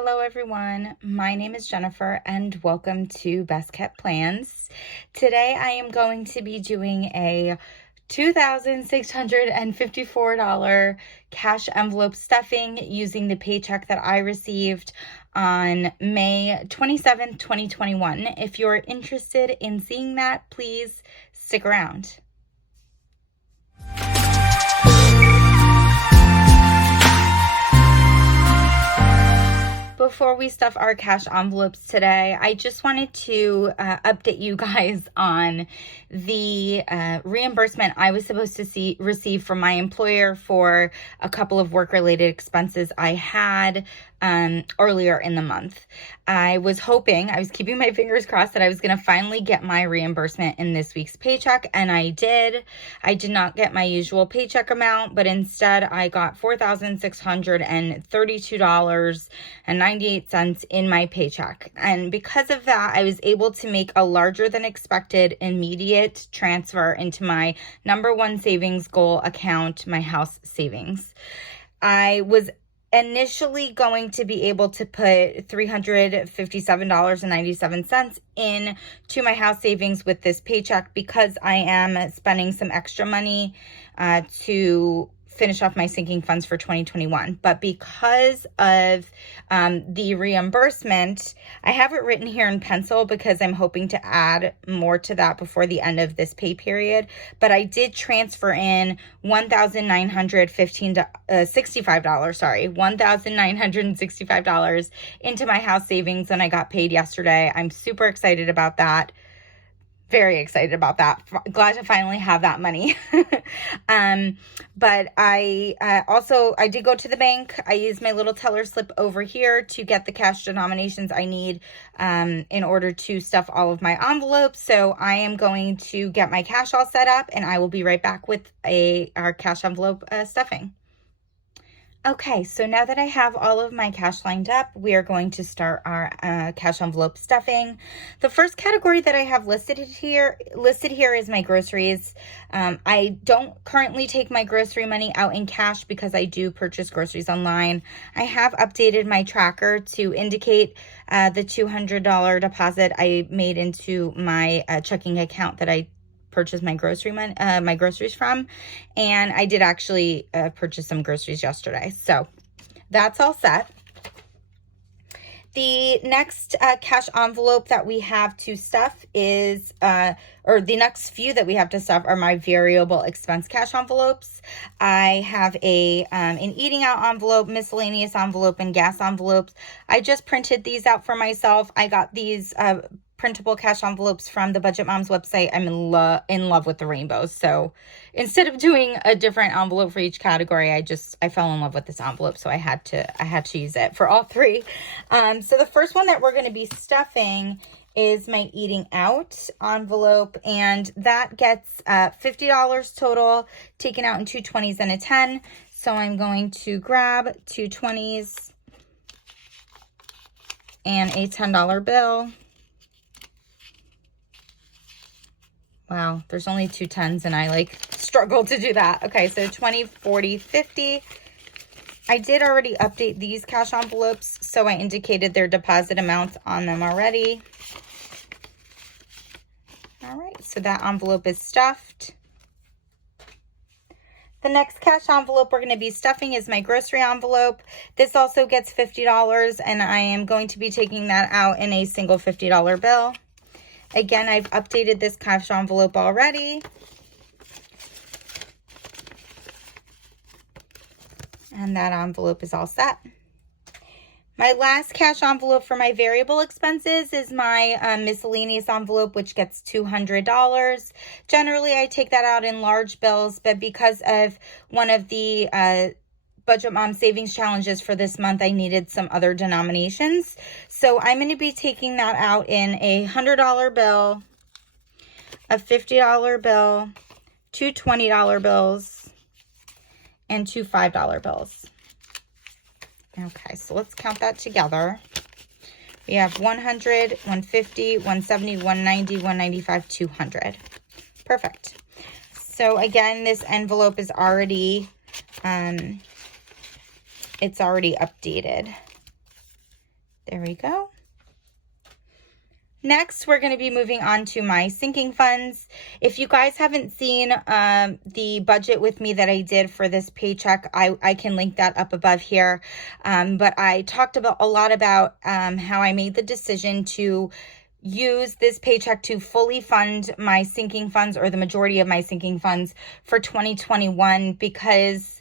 Hello everyone, my name is Jennifer and welcome to Best Kept Plans. Today I am going to be doing a $2,654 cash envelope stuffing using the paycheck that I received on May 27th, 2021. If you're interested in seeing that, please stick around. Before we stuff our cash envelopes today, I just wanted to update you guys on the reimbursement I was supposed to receive from my employer for a couple of work-related expenses I had earlier in the month. I was keeping my fingers crossed that I was going to finally get my reimbursement in this week's paycheck, and I did. I did not get my usual paycheck amount, but instead I got $4,632.98 in my paycheck. And because of that, I was able to make a larger than expected immediate transfer into my number one savings goal account, my house savings. I was initially going to be able to put $357.97 in to my house savings with this paycheck because I am spending some extra money to finish off my sinking funds for 2021. But because of the reimbursement, I have it written here in pencil because I'm hoping to add more to that before the end of this pay period. But I did transfer in $1,965 into my house savings when I got paid yesterday. I'm super excited about that. Very excited about that. Glad to finally have that money. But I did go to the bank. I used my little teller slip over here to get the cash denominations I need in order to stuff all of my envelopes. So I am going to get my cash all set up and I will be right back with our cash envelope stuffing. Okay, so now that I have all of my cash lined up, we are going to start our cash envelope stuffing. The first category that I have listed here is my groceries. I don't currently take my grocery money out in cash because I do purchase groceries online. I have updated my tracker to indicate the $200 deposit I made into my checking account that I purchase my groceries from, and I did actually purchase some groceries yesterday, so that's all set. The next cash envelope that we have to stuff is or the next few that we have to stuff are my variable expense cash envelopes. I have an eating out envelope, miscellaneous envelope, and gas envelopes. I just printed these out for myself. I got these printable cash envelopes from the Budget Moms website. I'm in love with the rainbows. So instead of doing a different envelope for each category, I fell in love with this envelope. So I had to use it for all three. So the first one that we're going to be stuffing is my eating out envelope, and that gets $50 total, taken out in two 20s and a 10. So I'm going to grab two 20s and a $10 bill. Wow, there's only two 10s and I struggle to do that. Okay, so 20, 40, 50. I did already update these cash envelopes, so I indicated their deposit amounts on them already. All right, so that envelope is stuffed. The next cash envelope we're going to be stuffing is my grocery envelope. This also gets $50, and I am going to be taking that out in a single $50 bill. Again, I've updated this cash envelope already. And that envelope is all set. My last cash envelope for my variable expenses is my miscellaneous envelope, which gets $200. Generally, I take that out in large bills, but because of one of the Budget Mom Savings Challenges for this month, I needed some other denominations. So I'm going to be taking that out in a $100 bill, a $50 bill, two $20 bills, and two $5 bills. Okay, so let's count that together. We have 100, 150, 170, 190, 195, 200. Perfect. So again, this envelope is already it's already updated. There we go. Next, we're going to be moving on to my sinking funds. If you guys haven't seen the budget with me that I did for this paycheck, I can link that up above here. But I talked a lot about how I made the decision to use this paycheck to fully fund my sinking funds, or the majority of my sinking funds, for 2021, because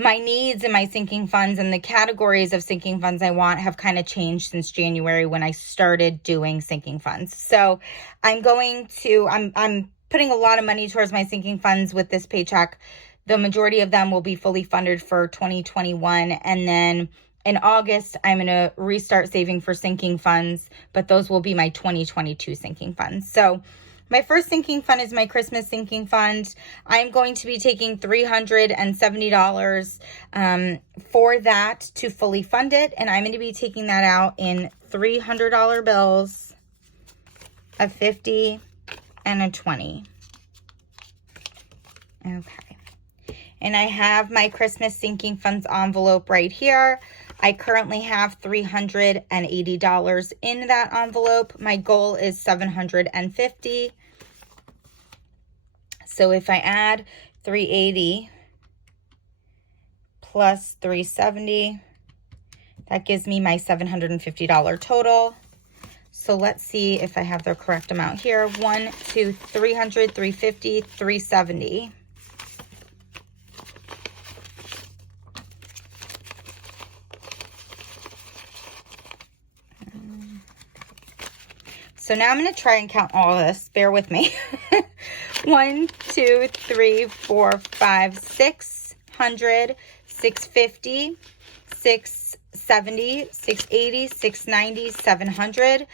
my needs and my sinking funds and the categories of sinking funds I want have kind of changed since January when I started doing sinking funds. So I'm putting a lot of money towards my sinking funds with this paycheck. The majority of them will be fully funded for 2021. And then in August, I'm going to restart saving for sinking funds, but those will be my 2022 sinking funds. So my first sinking fund is my Christmas sinking fund. I'm going to be taking $370 for that to fully fund it. And I'm going to be taking that out in $300 bills, a 50, and a 20. Okay. And I have my Christmas sinking funds envelope right here. I currently have $380 in that envelope. My goal is $750. So if I add 380 plus 370, that gives me my $750 total. So let's see if I have the correct amount here. 1, 2, 300, 350, 370. So now I'm going to try and count all of this. Bear with me. 1, 2, 3, 4, 5, 600, 650, 670, 680, 690, 700,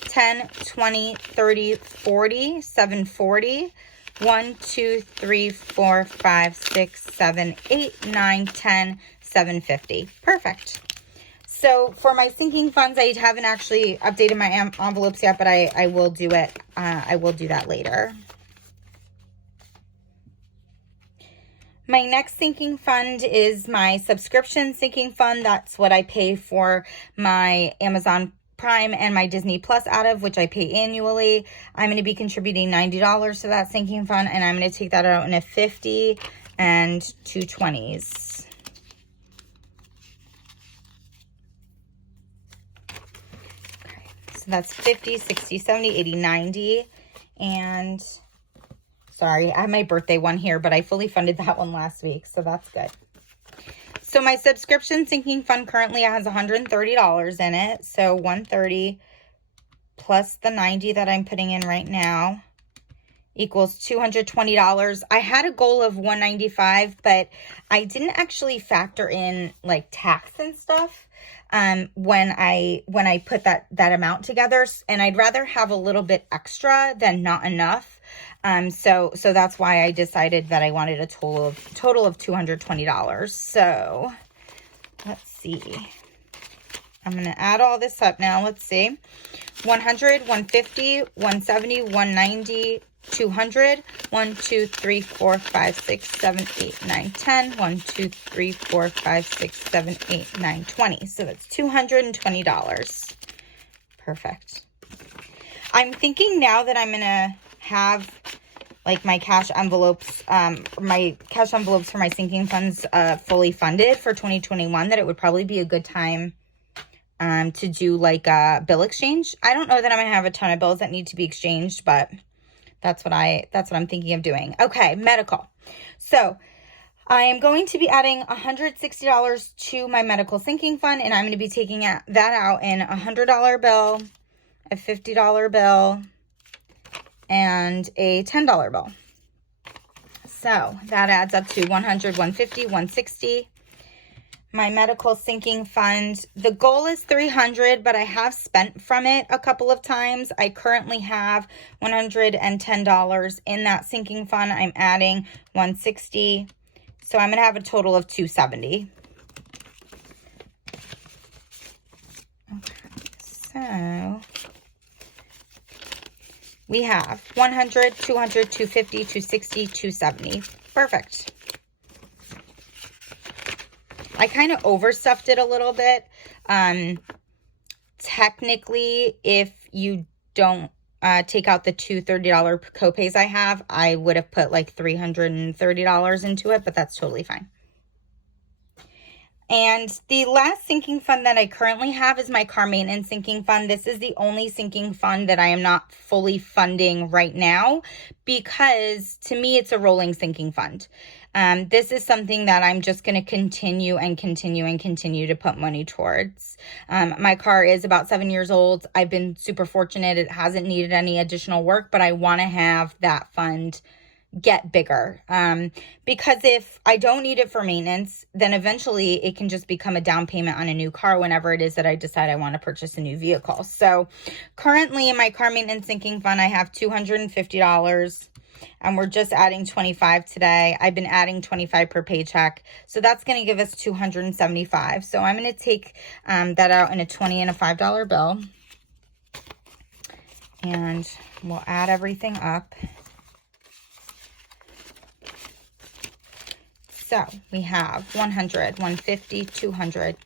10, 20, 30, 40, 740, 1, 2, 3, 4, 5, 6, 7, 8, 9, 10, 750. Perfect. So for my sinking funds, I haven't actually updated my envelopes yet, but I will do it. I will do that later. My next sinking fund is my subscription sinking fund. That's what I pay for my Amazon Prime and my Disney Plus out of, which I pay annually. I'm going to be contributing $90 to that sinking fund, and I'm going to take that out in a 50 and 2 20s. That's 50, 60, 70, 80, 90. And sorry, I have my birthday one here, but I fully funded that one last week, so that's good. So my subscription sinking fund currently has $130 in it. So 130 plus the 90 that I'm putting in right now equals $220. I had a goal of $195, but I didn't actually factor in like tax and stuff when I put that amount together, and I'd rather have a little bit extra than not enough. So that's why I decided that I wanted a total of $220. So let's see. I'm going to add all this up now. Let's see. 100, 150, 170, 190, 200, 1, 2, 3, 4, 5, 6, 7, 8, 9, 10, 1, 2, 3, 4, 5, 6, 7, 8, 9, 20. So that's $220. Perfect. I'm thinking now that I'm going to have like my cash envelopes for my sinking funds fully funded for 2021, that it would probably be a good time to do like a bill exchange. I don't know that I'm going to have a ton of bills that need to be exchanged, but that's what I'm thinking of doing. Okay, medical. So I am going to be adding $160 to my medical sinking fund, and I'm going to be taking that out in a $100 bill, a $50 bill, and a $10 bill. So that adds up to 100, 150, 160. My medical sinking fund, the goal is 300, but I have spent from it a couple of times. I currently have $110 in that sinking fund. I'm adding 160. So I'm going to have a total of 270. Okay, so we have 100, 200, 250, 260, 270. Perfect. I kind of overstuffed it a little bit. technically, if you don't take out the two $30 copays I have, I would have put like $330 into it, but that's totally fine. And the last sinking fund that I currently have is my car maintenance sinking fund. This is the only sinking fund that I am not fully funding right now because to me, it's a rolling sinking fund. This is something that I'm just going to continue to put money towards. My car is about 7 years old. I've been super fortunate. It hasn't needed any additional work, but I want to have that fund get bigger, because if I don't need it for maintenance, then eventually it can just become a down payment on a new car whenever it is that I decide I want to purchase a new vehicle. So currently in my car maintenance sinking fund, I have $250, and we're just adding 25 today. I've been adding 25 per paycheck, so that's going to give us 275. So I'm going to take that out in a $20 and a $5 bill, and we'll add everything up. So we have 100, 150, 200,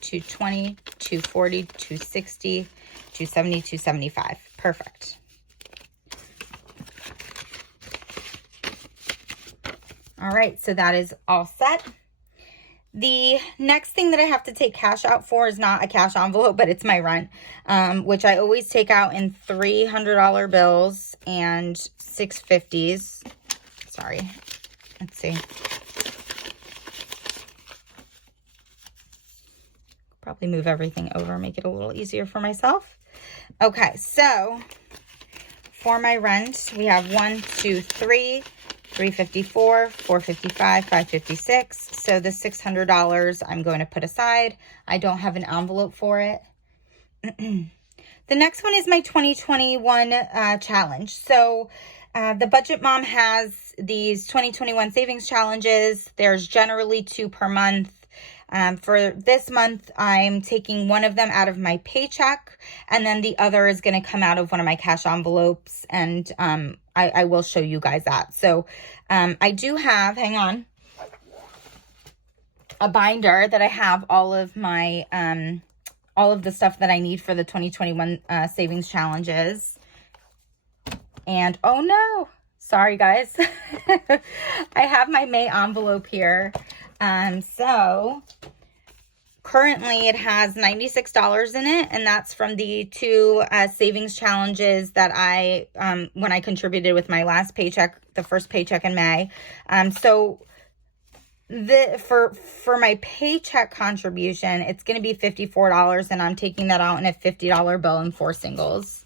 220, 240, 260, 270, 275. Perfect. All right, so that is all set. The next thing that I have to take cash out for is not a cash envelope, but it's my rent, which I always take out in $300 bills and $650s. Sorry, let's see. Probably move everything over, make it a little easier for myself. Okay, so for my rent, we have 1, 2, 3, 354, 455, 556. So the $600 I'm going to put aside. I don't have an envelope for it. The next one is my 2021 challenge. So the Budget Mom has these 2021 savings challenges. There's generally 2 per month. For this month, I'm taking one of them out of my paycheck, and then the other is going to come out of one of my cash envelopes, and I will show you guys that. So I do have, hang on, a binder that I have all of my, all of the stuff that I need for the 2021 savings challenges. And, oh no, sorry guys. I have my May envelope here. So currently it has $96 in it, and that's from the 2 savings challenges that I, when I contributed with my last paycheck, the first paycheck in May. So for my paycheck contribution, it's going to be $54, and I'm taking that out in a $50 bill in 4 singles.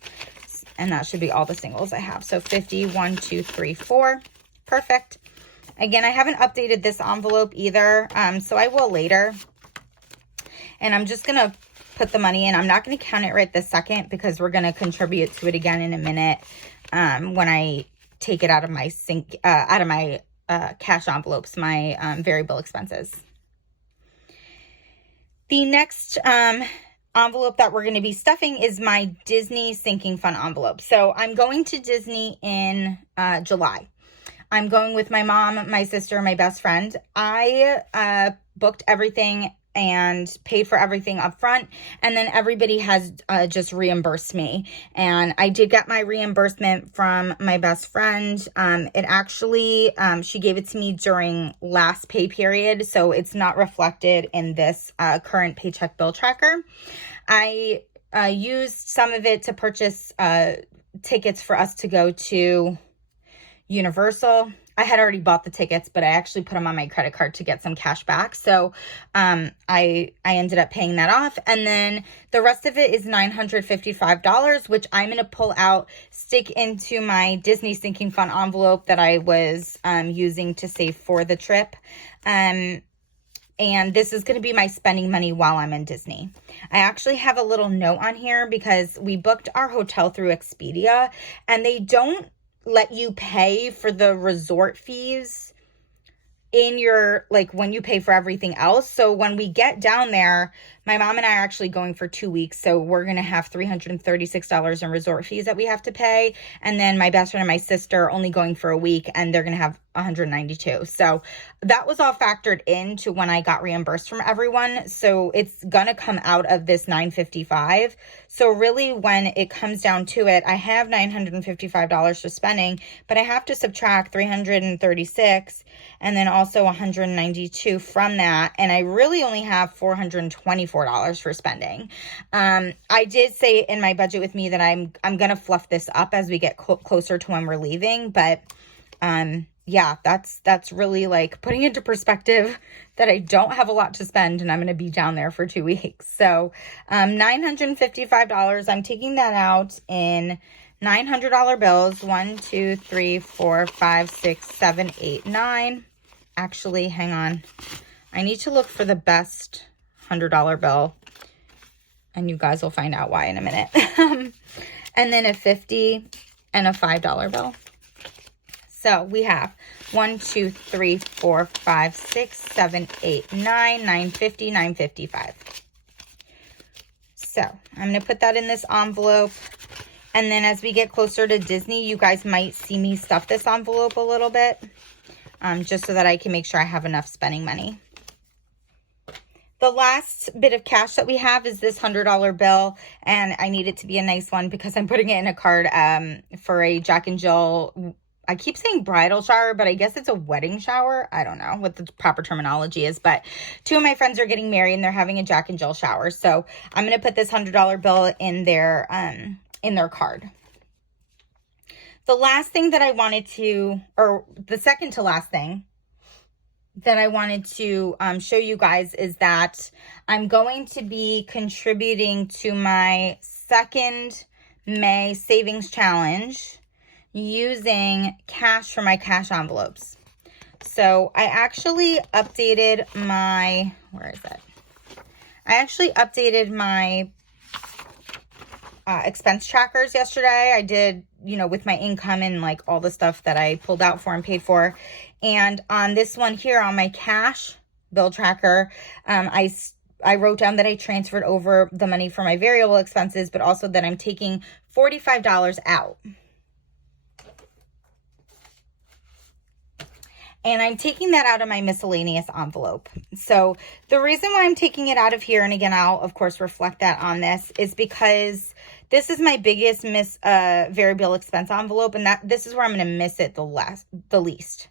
And that should be all the singles I have. So 50, 1, 2, 3, 4. Perfect. Again, I haven't updated this envelope either, so I will later. And I'm just going to put the money in. I'm not going to count it right this second because we're going to contribute to it again in a minute when I take it out of my cash envelopes, my variable expenses. The next envelope that we're going to be stuffing is my Disney sinking fund envelope. So I'm going to Disney in July. I'm going with my mom, my sister, my best friend. I booked everything and paid for everything up front, and then everybody has just reimbursed me. And I did get my reimbursement from my best friend. It actually, she gave it to me during last pay period, so it's not reflected in this current paycheck bill tracker. I used some of it to purchase tickets for us to go to Universal. I had already bought the tickets, but I actually put them on my credit card to get some cash back. So I ended up paying that off. And then the rest of it is $955, which I'm going to pull out, stick into my Disney sinking fund envelope that I was using to save for the trip. And this is going to be my spending money while I'm in Disney. I actually have a little note on here because we booked our hotel through Expedia, and they don't let you pay for the resort fees in your, like when you pay for everything else. So when we get down there, My mom and I are actually going for 2 weeks, so we're going to have $336 in resort fees that we have to pay. And then my best friend and my sister are only going for a week, and they're going to have 192. So that was all factored into when I got reimbursed from everyone. So it's going to come out of this $955. So really, when it comes down to it, I have $955 for spending, but I have to subtract 336 and then also 192 from that. And I really only have $424 for spending. I did say in my budget with me that I'm going to fluff this up as we get closer to when we're leaving. But, yeah, that's really like putting into perspective that I don't have a lot to spend and I'm going to be down there for 2 weeks. So, $955, I'm taking that out in $900 bills. 1, 2, 3, 4, 5, 6, 7, 8, 9. Actually, hang on. I need to look for the best $100 bill, and you guys will find out why in a minute. And then a 50 and a $5 bill. So we have 1, 2, 3, 4, 5, 6, 7, 8, 9, 950, 955. So I'm going to put that in this envelope. And then as we get closer to Disney, you guys might see me stuff this envelope a little bit, just so that I can make sure I have enough spending money. The last bit of cash that we have is this $100 bill, and I need it to be a nice one because I'm putting it in a card for a Jack and Jill. I keep saying bridal shower, but I guess it's a wedding shower. I don't know what the proper terminology is, but 2 of my friends are getting married and they're having a Jack and Jill shower. So I'm going to put this $100 bill in their card. The last thing that I wanted to, or the second to last thing that I wanted to show you guys is that I'm going to be contributing to my second May savings challenge using cash for my cash envelopes. So I actually updated my, I actually updated my expense trackers yesterday. I did, with my income and like all the stuff that I pulled out for and paid for. And on this one here on my cash bill tracker, I wrote down that I transferred over the money for my variable expenses, but also that I'm taking $45 out. And I'm taking that out of my miscellaneous envelope. So the reason why I'm taking it out of here, and again, I'll of course reflect that on this, is because this is my biggest variable expense envelope, and this is where I'm going to miss it the least.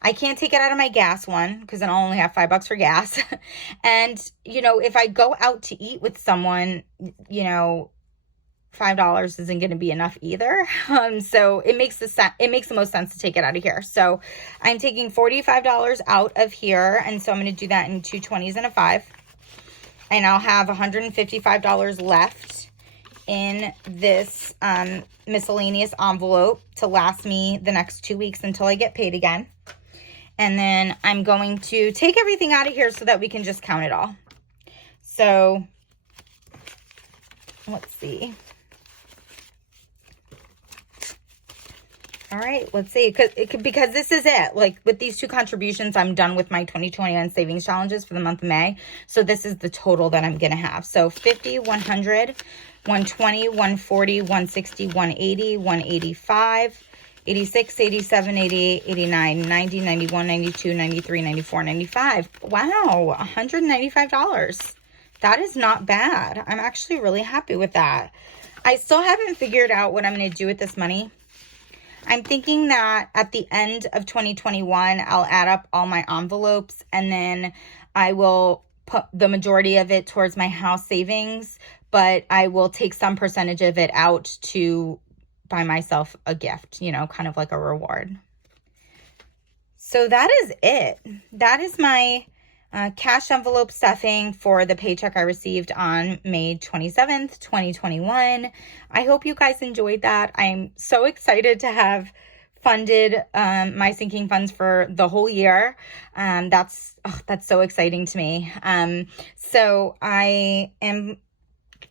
I can't take it out of my gas one because then I'll only have $5 for gas. And, if I go out to eat with someone, $5 isn't going to be enough either. So it makes the most sense to take it out of here. So I'm taking $45 out of here. And so I'm going to do that in 2 20s and a 5. And I'll have $155 left in this miscellaneous envelope to last me the next 2 weeks until I get paid again. And then I'm going to take everything out of here so that we can just count it all. So let's see. All right, let's see, because this is it. Like with these 2 contributions, I'm done with my 2021 savings challenges for the month of May. So this is the total that I'm going to have. So 50, 100, 120, 140, 160, 180, 185, 86, 87, 88, 89, 90, 91, 92, 93, 94, 95. Wow, $195. That is not bad. I'm actually really happy with that. I still haven't figured out what I'm going to do with this money. I'm thinking that at the end of 2021, I'll add up all my envelopes and then I will put the majority of it towards my house savings, but I will take some percentage of it out to buy myself a gift, kind of like a reward. So that is it. That is my cash envelope stuffing for the paycheck I received on May 27th, 2021. I hope you guys enjoyed that. I'm so excited to have funded my sinking funds for the whole year. That's so exciting to me. So I am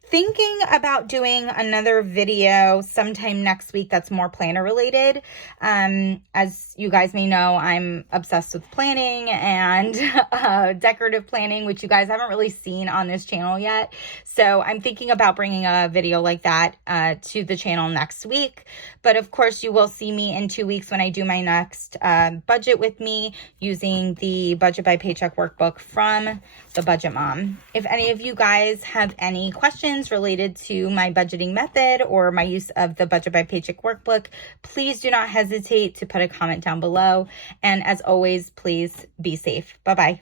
thinking about doing another video sometime next week that's more planner related. As you guys may know, I'm obsessed with planning and decorative planning, which you guys haven't really seen on this channel yet. So I'm thinking about bringing a video like that to the channel next week. But of course, you will see me in 2 weeks when I do my next budget with me using the Budget by Paycheck workbook from the Budget Mom. If any of you guys have any questions related to my budgeting method or my use of the Budget by Paycheck workbook, please do not hesitate to put a comment down below. And as always, please be safe. Bye-bye.